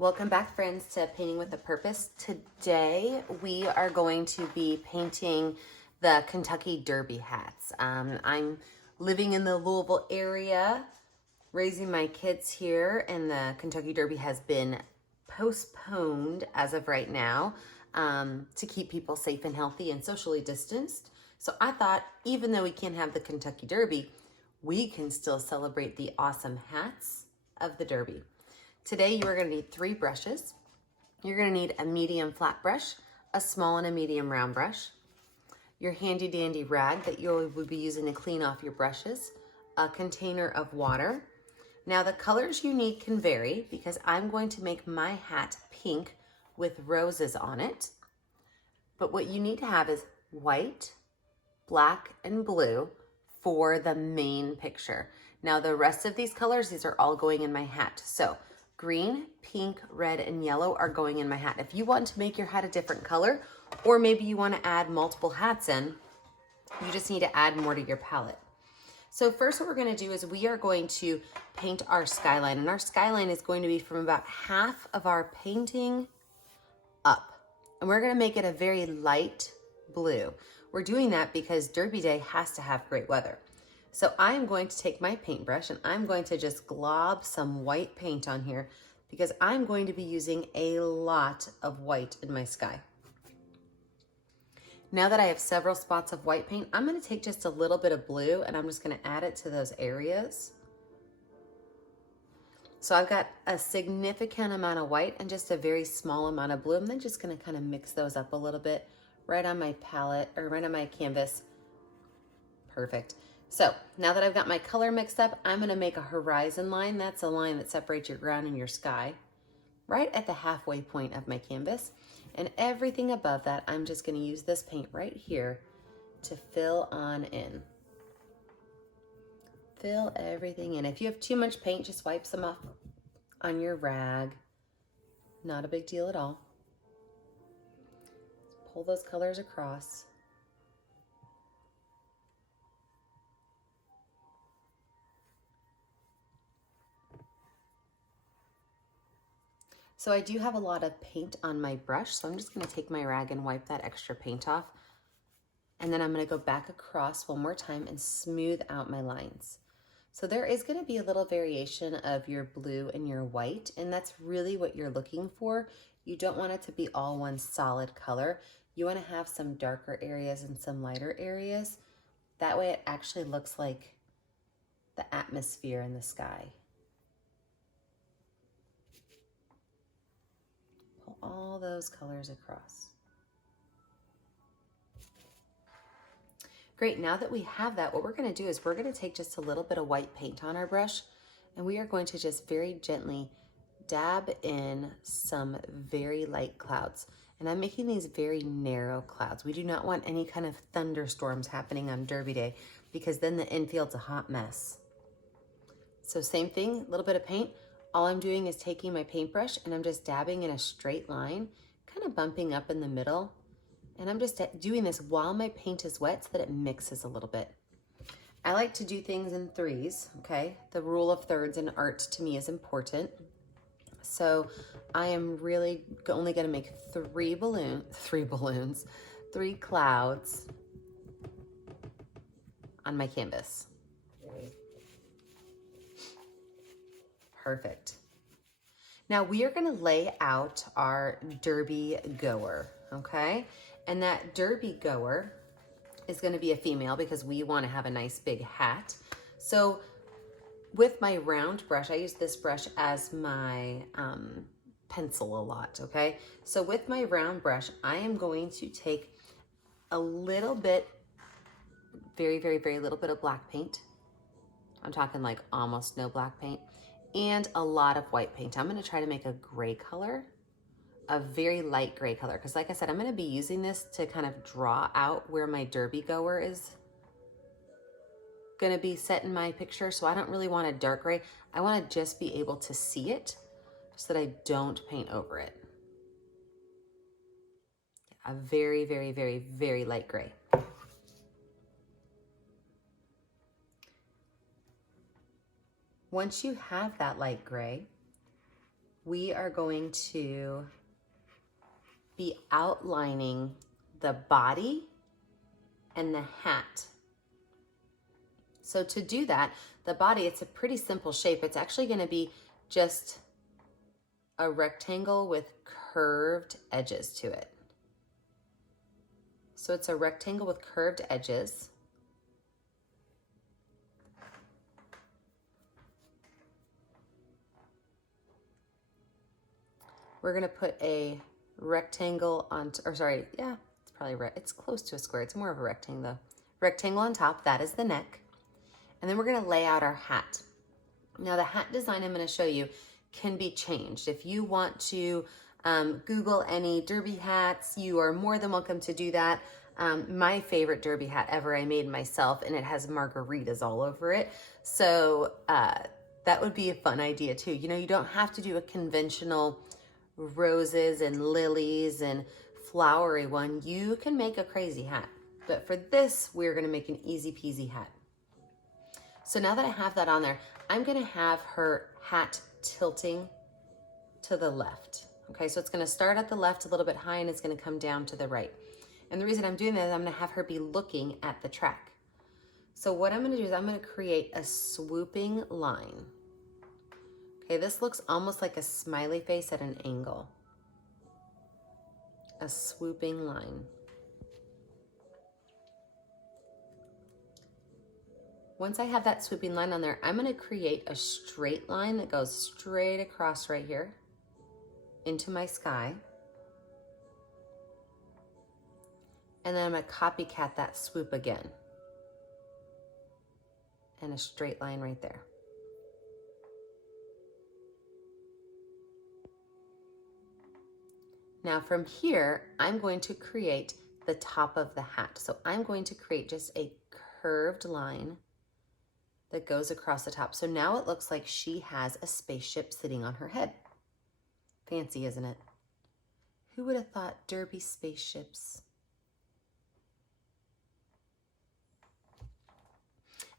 Welcome back, friends, to Painting with a Purpose. Today we are going to be painting the Kentucky Derby hats. I'm living in the Louisville area, raising my kids here, and the Kentucky Derby has been postponed as of right now to keep people safe and healthy and socially distanced. So I thought, even though we can't have the Kentucky Derby, we can still celebrate the awesome hats of the Derby. Today you are going to need 3 brushes. You're going to need a medium flat brush, a small and a medium round brush, your handy dandy rag that you will be using to clean off your brushes, a container of water. Now the colors you need can vary because I'm going to make my hat pink with roses on it. But what you need to have is white, black, and blue for the main picture. Now the rest of these colors, these are all going in my hat. So green, pink, red, and yellow are going in my hat. If you want to make your hat a different color, or maybe you want to add multiple hats in, you just need to add more to your palette. So first what we're going to do is we are going to paint our skyline, and our skyline is going to be from about half of our painting up. And we're going to make it a very light blue. We're doing that because Derby Day has to have great weather. So I'm going to take my paintbrush and I'm going to just glob some white paint on here because I'm going to be using a lot of white in my sky. Now that I have several spots of white paint, I'm going to take just a little bit of blue and I'm just going to add it to those areas. So I've got a significant amount of white and just a very small amount of blue. I'm then just going to kind of mix those up a little bit right on my palette or right on my canvas. Perfect. So now that I've got my color mixed up, I'm going to make a horizon line. That's a line that separates your ground and your sky right at the halfway point of my canvas. And everything above that, I'm just going to use this paint right here to fill on in. Fill everything in. If you have too much paint, just wipe some off on your rag. Not a big deal at all. Pull those colors across. So I do have a lot of paint on my brush, so I'm just going to take my rag and wipe that extra paint off. And then I'm going to go back across one more time and smooth out my lines. So there is going to be a little variation of your blue and your white, and that's really what you're looking for. You don't want it to be all one solid color. You want to have some darker areas and some lighter areas. That way it actually looks like the atmosphere in the sky. All those colors across. Great, now that we have that, what we're going to do is we're going to take just a little bit of white paint on our brush and we are going to just very gently dab in some very light clouds. And I'm making these very narrow clouds. We do not want any kind of thunderstorms happening on Derby Day because then the infield's a hot mess. So same thing, a little bit of paint. All I'm doing is taking my paintbrush and I'm just dabbing in a straight line, kind of bumping up in the middle. And I'm just doing this while my paint is wet so that it mixes a little bit. I like to do things in threes, okay? The rule of thirds in art to me is important. So I am really only gonna make 3 clouds on my canvas. Perfect. Now we are going to lay out our Derby Goer, okay? And that Derby Goer is going to be a female because we want to have a nice big hat. So with my round brush, I use this brush as my pencil a lot, okay? So with my round brush, I am going to take a little bit, very, very, very little bit of black paint. I'm talking like almost no black paint. And a lot of white paint. I'm going to try to make a gray color, a very light gray color, because like I said, I'm going to be using this to kind of draw out where my Derby Goer is going to be set in my picture. So I don't really want a dark gray. I want to just be able to see it so that I don't paint over it. A very, very, very, very light gray. Once you have that light gray, we are going to be outlining the body and the hat. So to do that, the body, it's a pretty simple shape. It's actually going to be just a rectangle with curved edges to it. So it's a rectangle with curved edges. We're going to put a rectangle on, or sorry, yeah, it's probably right. It's close to a square. It's more of a rectangle though. Rectangle on top, that is the neck. And then we're going to lay out our hat. Now the hat design I'm going to show you can be changed. If you want to Google any derby hats, you are more than welcome to do that. My favorite derby hat ever I made myself, and it has margaritas all over it. So that would be a fun idea too. You know, you don't have to do a conventional roses and lilies and flowery one. You can make a crazy hat. But for this, we're going to make an easy peasy hat. So now that I have that on there, I'm going to have her hat tilting to the left. Okay, so it's going to start at the left a little bit high and it's going to come down to the right. And the reason I'm doing that is I'm going to have her be looking at the track. So what I'm going to do is I'm going to create a swooping line. Okay, this looks almost like a smiley face at an angle. A swooping line. Once I have that swooping line on there, I'm going to create a straight line that goes straight across right here into my sky. And then I'm going to copycat that swoop again. And a straight line right there. Now from here, I'm going to create the top of the hat. So I'm going to create just a curved line that goes across the top. So now it looks like she has a spaceship sitting on her head. Fancy, isn't it? Who would have thought derby spaceships?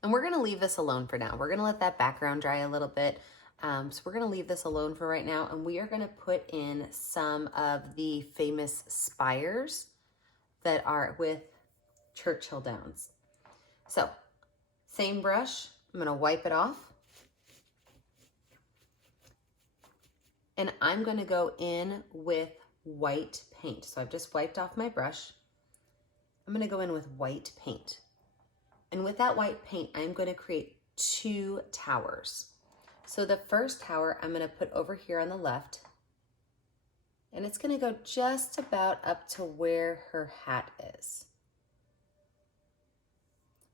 And we're gonna leave this alone for now. We're gonna let that background dry a little bit. So we're gonna leave this alone for right now, and we are gonna put in some of the famous spires that are with Churchill Downs. So, same brush, I'm gonna wipe it off. And I'm gonna go in with white paint. So I've just wiped off my brush. I'm gonna go in with white paint. And with that white paint, I'm gonna create 2 towers. So the first tower I'm gonna put over here on the left, and it's gonna go just about up to where her hat is.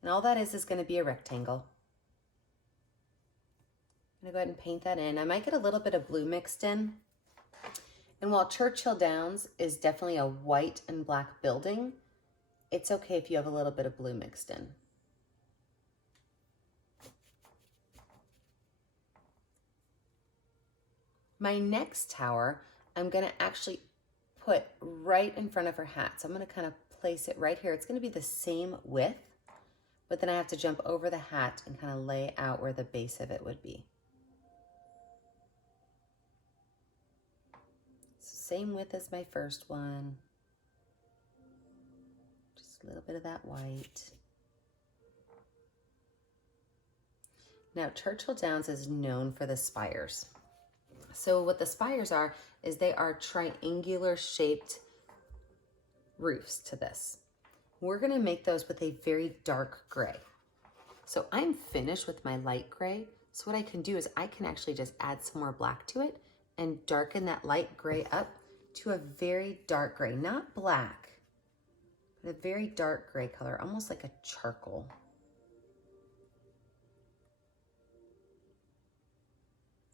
And all that is gonna be a rectangle. I'm gonna go ahead and paint that in. I might get a little bit of blue mixed in. And while Churchill Downs is definitely a white and black building, it's okay if you have a little bit of blue mixed in. My next tower, I'm gonna actually put right in front of her hat. So I'm gonna kind of place it right here. It's gonna be the same width, but then I have to jump over the hat and kind of lay out where the base of it would be. So same width as my first one. Just a little bit of that white. Now, Churchill Downs is known for the spires. So what the spires are, is they are triangular shaped roofs to this. We're gonna make those with a very dark gray. So I'm finished with my light gray. So what I can do is I can actually just add some more black to it and darken that light gray up to a very dark gray, not black, but a very dark gray color, almost like a charcoal.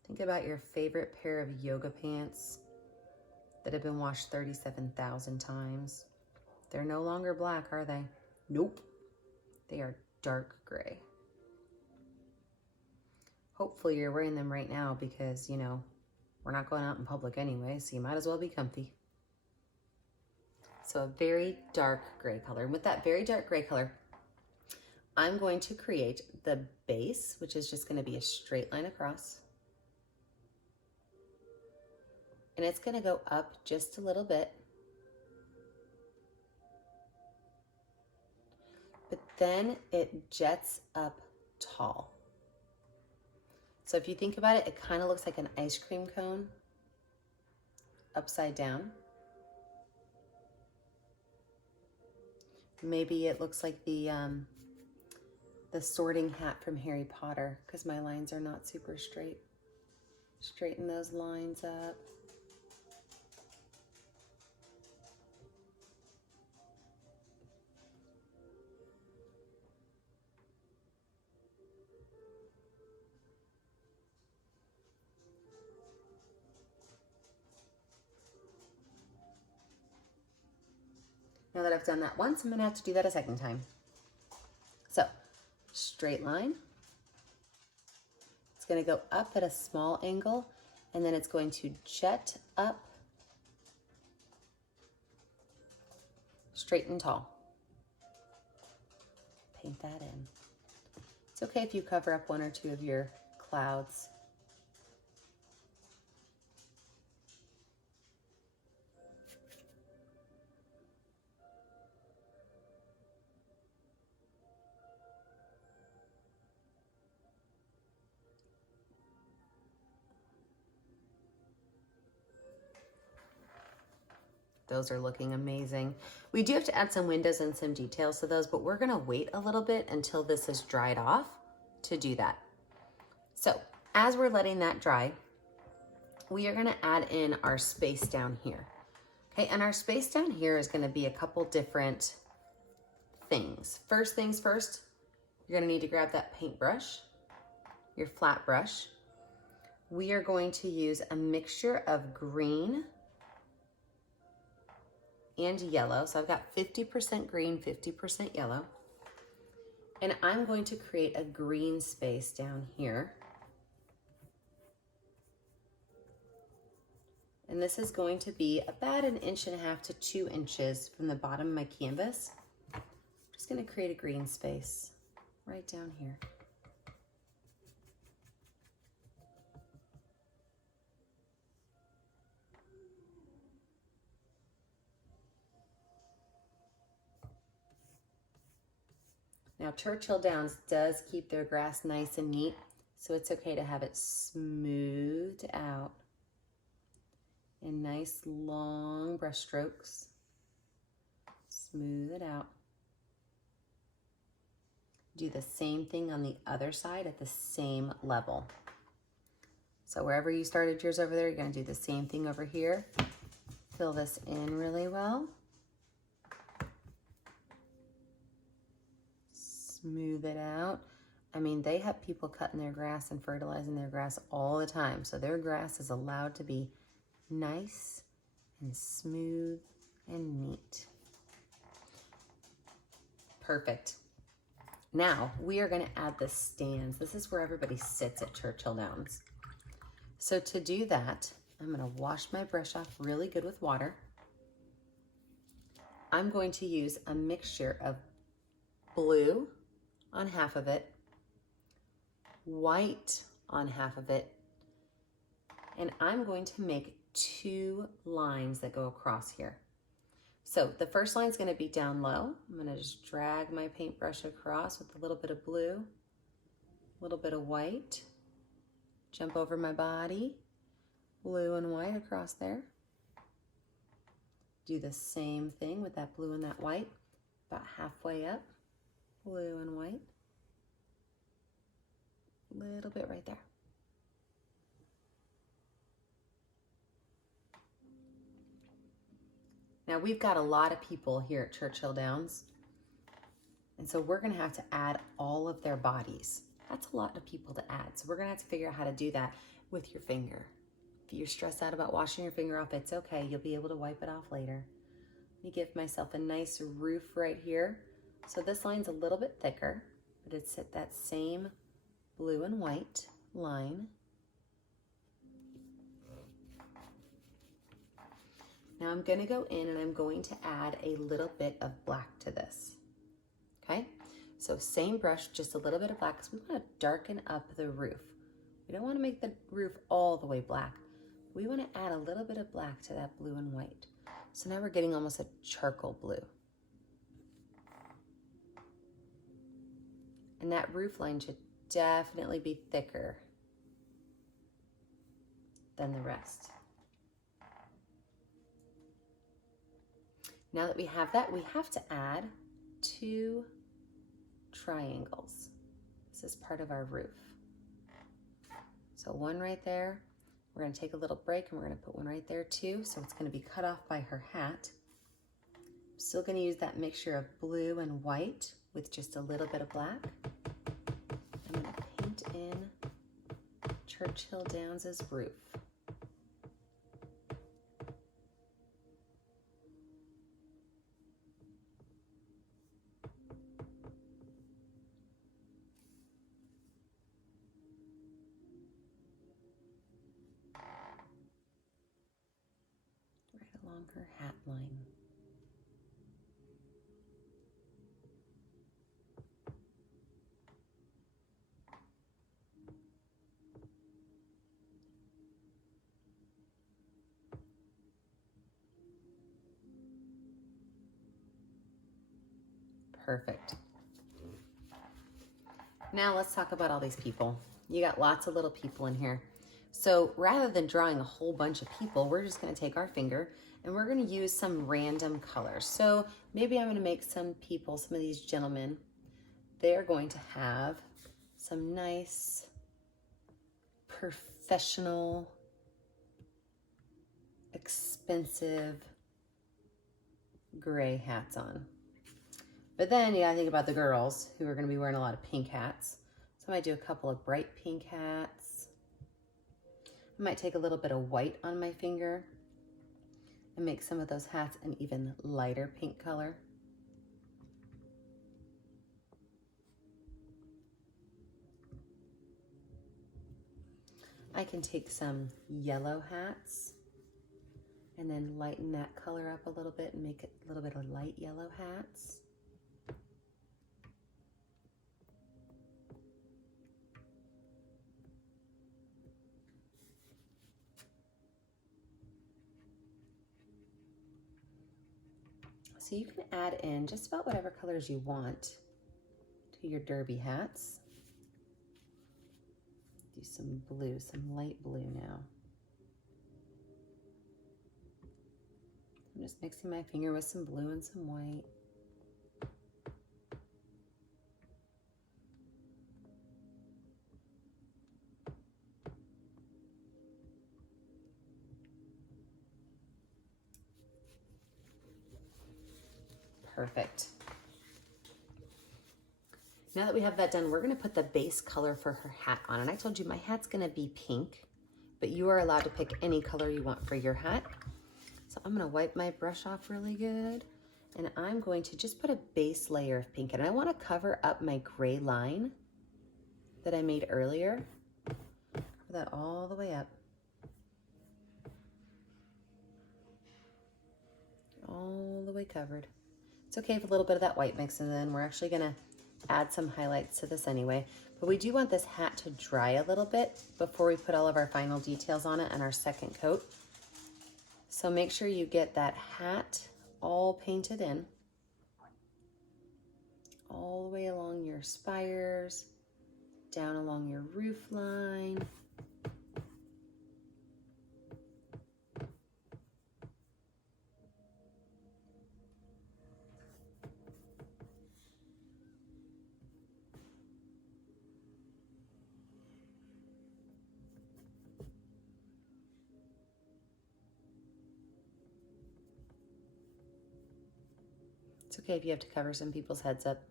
Think about your favorite pair of yoga pants that have been washed 37,000 times. They're no longer black, are they? Nope. They are dark gray. Hopefully you're wearing them right now because, you know, we're not going out in public anyway, so you might as well be comfy. So a very dark gray color. And with that very dark gray color, I'm going to create the base, which is just going to be a straight line across. and it's going to go up just a little bit. But then it jets up tall. So if you think about it, it kind of looks like an ice cream cone upside down. Maybe it looks like the sorting hat from Harry Potter, because my lines are not super straight. Straighten those lines up. Now that I've done that once, I'm gonna have to do that a second time. So, straight line. It's gonna go up at a small angle, and then it's going to jet up, straight and tall. Paint that in. It's okay if you cover up one or two of your clouds. Those are looking amazing. We do have to add some windows and some details to those, but we're gonna wait a little bit until this is dried off to do that. So as we're letting that dry, we are gonna add in our space down here. Okay, and our space down here is gonna be a couple different things. First things first, you're gonna need to grab that paintbrush, your flat brush. We are going to use a mixture of green and yellow. So I've got 50% green, 50% yellow. And I'm going to create a green space down here. And this is going to be about 1.5 inches to 2 inches from the bottom of my canvas. I'm just gonna create a green space right down here. Now, Churchill Downs does keep their grass nice and neat, so it's okay to have it smoothed out in nice long brush strokes. Smooth it out. Do the same thing on the other side at the same level. So wherever you started yours over there, you're gonna do the same thing over here. Fill this in really well. Smooth it out. I mean, they have people cutting their grass and fertilizing their grass all the time. So their grass is allowed to be nice and smooth and neat. Perfect. Now we are going to add the stands. This is where everybody sits at Churchill Downs. So to do that, I'm going to wash my brush off really good with water. I'm going to use a mixture of blue on half of it, white on half of it, and I'm going to make 2 lines that go across here. So the first line is going to be down low. I'm going to just drag my paintbrush across with a little bit of blue, a little bit of white, jump over my body, blue and white across there. Do the same thing with that blue and that white, about halfway up, blue and white, a little bit right there. Now we've got a lot of people here at Churchill Downs, and so we're gonna have to add all of their bodies. That's a lot of people to add, so we're gonna have to figure out how to do that with your finger. If you're stressed out about washing your finger off, it's okay, you'll be able to wipe it off later. Let me give myself a nice roof right here. So this line's a little bit thicker, but it's at that same blue and white line. Now I'm gonna go in and I'm going to add a little bit of black to this, okay? So same brush, just a little bit of black, because we wanna darken up the roof. We don't wanna make the roof all the way black, we want to add a little bit of black to that blue and white. So now we're getting almost a charcoal blue. And that roof line should definitely be thicker than the rest. Now that we have that, we have to add 2 triangles. This is part of our roof. So one right there. We're going to take a little break and we're going to put one right there too. So it's going to be cut off by her hat. I'm still going to use that mixture of blue and white with just a little bit of black. I'm going to paint in Churchill Downs' roof. Along her hat line. Perfect. Now let's talk about all these people. You got lots of little people in here. So rather than drawing a whole bunch of people, we're just going to take our finger and we're going to use some random colors. So maybe I'm going to make some people, some of these gentlemen, they're going to have some nice, professional, expensive gray hats on. But then you gotta think about the girls who are going to be wearing a lot of pink hats. So I might do a couple of bright pink hats. I might take a little bit of white on my finger and make some of those hats an even lighter pink color. I can take some yellow hats and then lighten that color up a little bit and make it a little bit of light yellow hats. So you can add in just about whatever colors you want to your derby hats. Do some blue, some light blue now. I'm just mixing my finger with some blue and some white. Perfect. Now that we have that done, we're going to put the base color for her hat on. And I told you my hat's going to be pink, but you are allowed to pick any color you want for your hat. So I'm going to wipe my brush off really good. And I'm going to just put a base layer of pink. And I want to cover up my gray line that I made earlier. Cover that all the way up. All the way covered. It's okay if a little bit of that white mixes in. We're actually going to add some highlights to this anyway, but we do want this hat to dry a little bit before we put all of our final details on it and our second coat. So make sure you get that hat all painted in, all the way along your spires, down along your roof line. It's okay if you have to cover some people's heads up.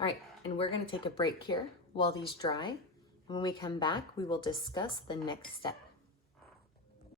All right, and we're gonna take a break here while these dry. And when we come back, we will discuss the next step.